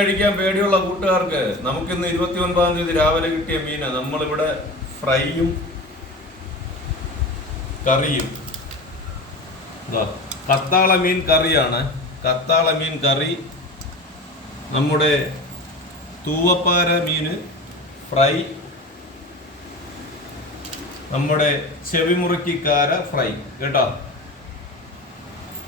കഴിക്കാൻ പേടിയുള്ള കൂട്ടുകാർക്ക് നമുക്കിന്ന് 29-ാം തീയതി രാവിലെ കിട്ടിയ മീന് നമ്മളിവിടെ ഫ്രൈയും കറിയും. കത്താള മീൻ കറിയാണ്. കത്താള മീൻ കറി, നമ്മുടെ തൂവപ്പാര മീന് ഫ്രൈ, നമ്മുടെ ചെവിമുറുക്കിക്കാര ഫ്രൈ കേട്ടോ.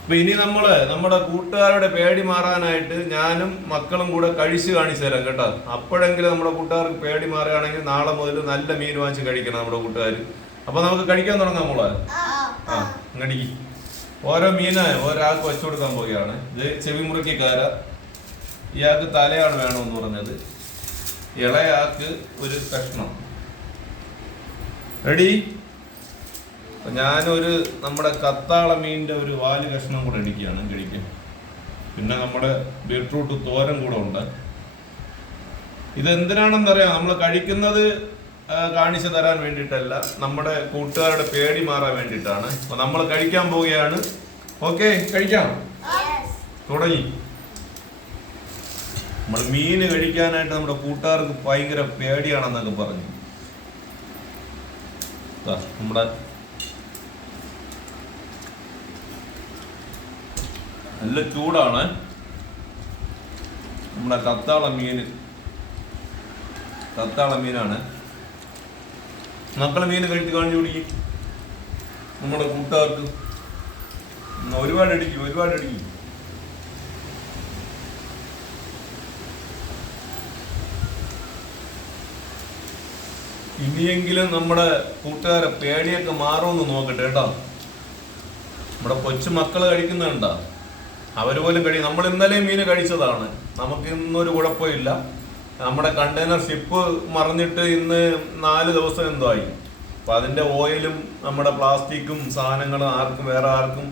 അപ്പൊ ഇനി നമ്മുടെ കൂട്ടുകാരുടെ പേടി മാറാനായിട്ട് ഞാനും മക്കളും കൂടെ കഴിച്ച് കാണിച്ചു തരാം കേട്ടോ. അപ്പോഴെങ്കിലും നമ്മുടെ കൂട്ടുകാർക്ക് പേടി മാറുകയാണെങ്കിൽ നാളെ മുതൽ നല്ല മീൻ വാങ്ങിച്ച് കഴിക്കണം നമ്മുടെ കൂട്ടുകാർ. അപ്പൊ നമുക്ക് കഴിക്കാൻ തുടങ്ങാം മോളെ. അങ്ങടി ഓരോ മീന് ഒരാൾക്ക് വെച്ചു കൊടുക്കാൻ പോവുകയാണ്. ഇത് ചെവിമുറുക്കിക്കാര. ഇയാൾക്ക് തലയാണ് വേണമെന്ന് പറഞ്ഞത്. ഇളയാൾക്ക് ഒരു കഷ്ണം. റെഡി? ഞാനൊരു നമ്മുടെ കത്താള മീനിന്റെ ഒരു വാല് കഷ്ണം കൂടെ ഇടിക്കുകയാണ് കഴിക്കാൻ. പിന്നെ നമ്മുടെ ബീട്രൂട്ട് തോരൻ കൂടെ ഉണ്ട്. ഇതെന്തിനാണെന്നറിയാം, നമ്മൾ കഴിക്കുന്നത് കാണിച്ചു തരാൻ വേണ്ടിയിട്ടല്ല, നമ്മുടെ കൂട്ടുകാരുടെ പേടി മാറാൻ വേണ്ടിയിട്ടാണ്. അപ്പൊ നമ്മൾ കഴിക്കാൻ പോവുകയാണ്. ഓക്കെ, കഴിക്കാം. തുടങ്ങി. നമ്മൾ മീന് കഴിക്കാനായിട്ട് നമ്മുടെ കൂട്ടുകാർക്ക് ഭയങ്കര പേടിയാണെന്നൊക്കെ പറഞ്ഞു. നമ്മുടെ നല്ല ചൂടാണ്. നമ്മുടെ കത്താള മീനാണ്. മക്കളെ മീന് കഴിച്ച് കാണിച്ചു പിടിക്കും നമ്മുടെ കൂട്ടുകാർക്ക്. ഒരുപാട് അടിക്കും. ഇനിയെങ്കിലും നമ്മുടെ കൂട്ടുകാരെ പേടിയൊക്കെ മാറുമെന്ന് നോക്കട്ടെ കേട്ടോ. നമ്മുടെ കൊച്ചു മക്കള് കഴിക്കുന്നുണ്ടോ? അവര് പോലും നമ്മൾ ഇന്നലെ മീന് കഴിച്ചതാണ്. നമുക്ക് ഇന്നൊരു കുഴപ്പമില്ല. നമ്മുടെ കണ്ടെയ്നർ ഷിപ്പ് മറിഞ്ഞിട്ട് ഇന്ന് 4 ദിവസം എന്തോ ആയി. അപ്പൊ അതിന്റെ ഓയിലും നമ്മുടെ പ്ലാസ്റ്റിക്കും സാധനങ്ങളും വേറെ ആർക്കും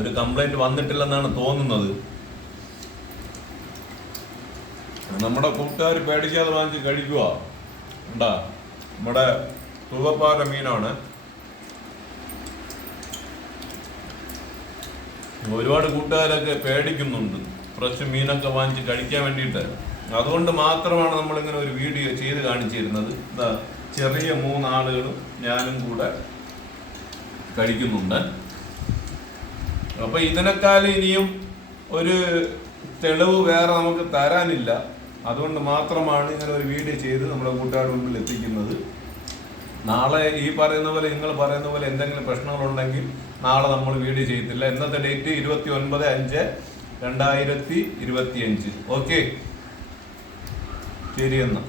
ഒരു കംപ്ലൈന്റ് വന്നിട്ടില്ലെന്നാണ് തോന്നുന്നത്. നമ്മുടെ കൂട്ടുകാർ പേടിക്കാതെ വാങ്ങിച്ച് കഴിക്കുക. ഉണ്ടാ, നമ്മുടെ തൂവപ്പാര മീനാണ്. ഒരുപാട് കൂട്ടുകാരൊക്കെ പേടിക്കുന്നുണ്ട് ഫ്രഷ് മീനൊക്കെ വാങ്ങിച്ച് കഴിക്കാൻ വേണ്ടിയിട്ട്. അതുകൊണ്ട് മാത്രമാണ് നമ്മളിങ്ങനെ ഒരു വീഡിയോ ചെയ്ത് കാണിച്ചിരുന്നത്. ചെറിയ 3 ആളുകളും ഞാനും കൂടെ കഴിക്കുന്നുണ്ട്. അപ്പൊ ഇതിനേക്കാളും ഇനിയും ഒരു തെളിവ് വേറെ നമുക്ക് തരാനില്ല. അതുകൊണ്ട് മാത്രമാണ് ഇങ്ങനെ ഒരു വീഡിയോ ചെയ്ത് നമ്മുടെ കൂട്ടുകാരുടെ മുമ്പിൽ എത്തിക്കുന്നത്. നാളെ ഈ പറയുന്ന പോലെ, നിങ്ങൾ പറയുന്ന പോലെ എന്തെങ്കിലും പ്രശ്നങ്ങളുണ്ടെങ്കിൽ നാളെ നമ്മൾ വീഡിയോ ചെയ്യത്തില്ല. ഇന്നത്തെ ഡേറ്റ് 29/5/2025. ഓക്കെ, ശരി എന്നാ.